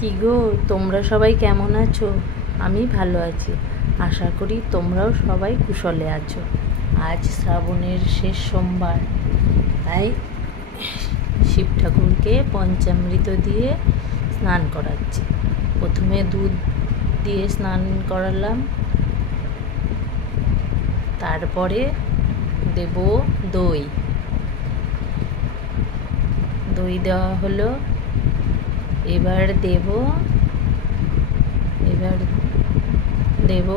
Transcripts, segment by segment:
কি গো, তোমরা সবাই কেমন আছো? আমি ভালো আছি। আশা করি তোমরাও সবাই কুশলে আছো। আজ শ্রাবণের শেষ সোমবার, তাই শিব ঠাকুরকে পঞ্চামৃত দিয়ে স্নান করাচ্ছি। প্রথমে দুধ দিয়ে স্নান করালাম, তারপরে দেব দই। দই দেওয়া হলো। এবার দেব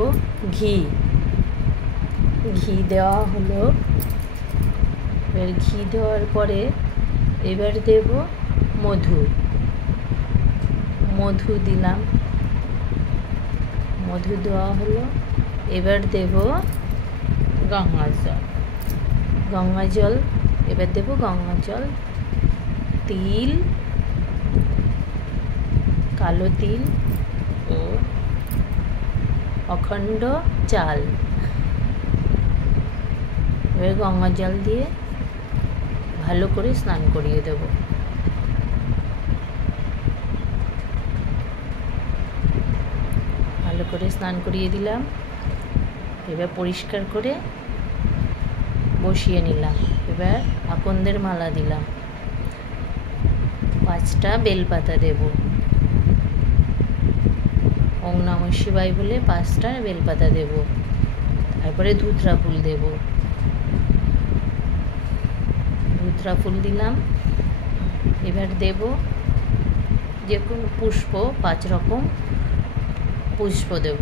ঘি। ঘি দেওয়া হলো। এবার ঘি দেওয়ার পরে এবার দেব মধু দিলাম। মধু দেওয়া হলো। এবার দেব গঙ্গা জল। এবার দেব গঙ্গা জল, তিল, কালো তিল ও অখণ্ড চাল। এবার গঙ্গা জল দিয়ে ভালো করে স্নান করিয়ে দেব। ভালো করে স্নান করিয়ে দিলাম। এবার পরিষ্কার করে বসিয়ে নিলাম। এবার আকন্দের মালা দিলাম। 5টা বেলপাতা দেব। ওম নমঃ শিবায় বলে 5টা বেলপাতা দেব। তারপরে ধুতরা ফুল দেব। ধুতরা ফুল দিলাম। এবার দেব যে কোনো পুষ্প, 5 রকম পুষ্প দেব।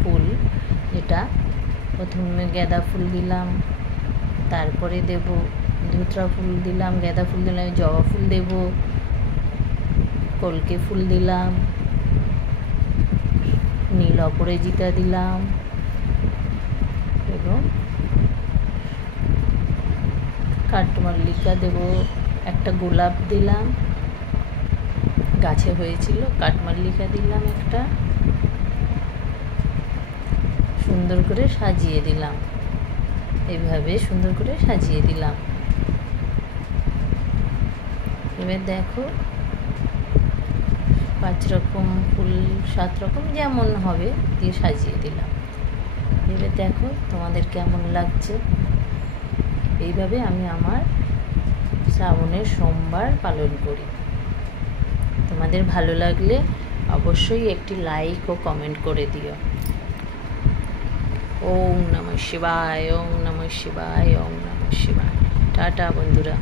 ফুল যেটা, প্রথমে গাঁদা ফুল দিলাম, তারপরে দেব ধুতরা ফুল দিলাম, গাঁদা ফুল দিলাম, জবা ফুল দেব, কলকে ফুল দিলাম, নীল অপরাজিতা দিলাম এবং কাঠমল্লিকা দেব। একটা গোলাপ দিলাম, গাছে হয়েছিল। কাঠমল্লিকা দিলাম একটা। সুন্দর করে সাজিয়ে দিলাম। এইভাবে সুন্দর করে সাজিয়ে দিলাম। এবার দেখো 5 রকম ফুল, 7 রকম যেমন হবে দিয়ে সাজিয়ে দিলাম। এবার দেখো তোমাদের কেমন লাগছে। এইভাবে আমি আমার শ্রাবণের সোমবার পালন করি। তোমাদের ভালো লাগলে অবশ্যই একটি লাইক ও কমেন্ট করে দিও। ওম নমঃ শিবায়, ওম নমঃ শিবায়, ওম নমঃ শিবায়। টাটা বন্ধুরা।